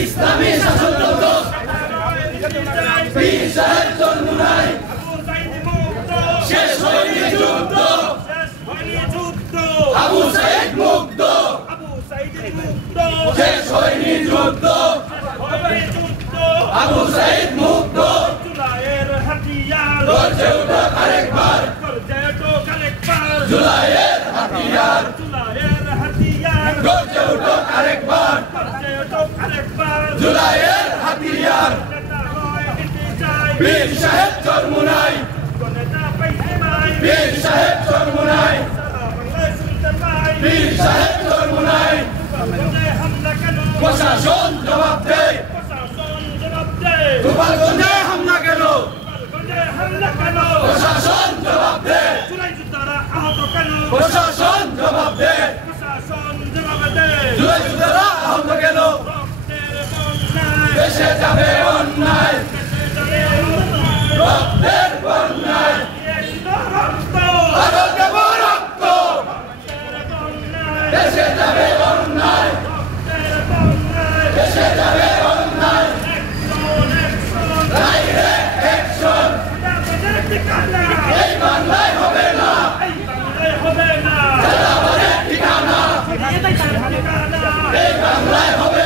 ইসলামী শাসনতন্ত্র বীর সাহেব চরমুনাই শেষ হয়নি যুদ্ধ আবু সাইদ মুক্ত শেষ হয়নি যুদ্ধ আবু সাইদ মুক্ত গর্জে ওঠো আরেকবার জুলাইয়ের হাতিয়ার গর্জে ওঠো আরেকবার জুলাইয়ের হাতিয়ার বীর সাহেব চরমুনাই বীর সাহেব চরমুনাই বীর সাহেব চরমুনাই প্রশাসন জবাব দেয় গোপালগঞ্জে হামলা কেন প্রশাসন জবাব দেয় প্রশাসন জবাব দেয় জুলাই যোদ্ধারা আহত কেন দেশে যাবে অন্যায় রক্তের বন্যায় আরো দেব রক্ত দেশে যাবে অন্যায় দেশে যাবে অন্যায় ডাইরেক্ট অ্যাকশন এই বাংলায় হবে না ঠিকানা এই বাংলায় হবে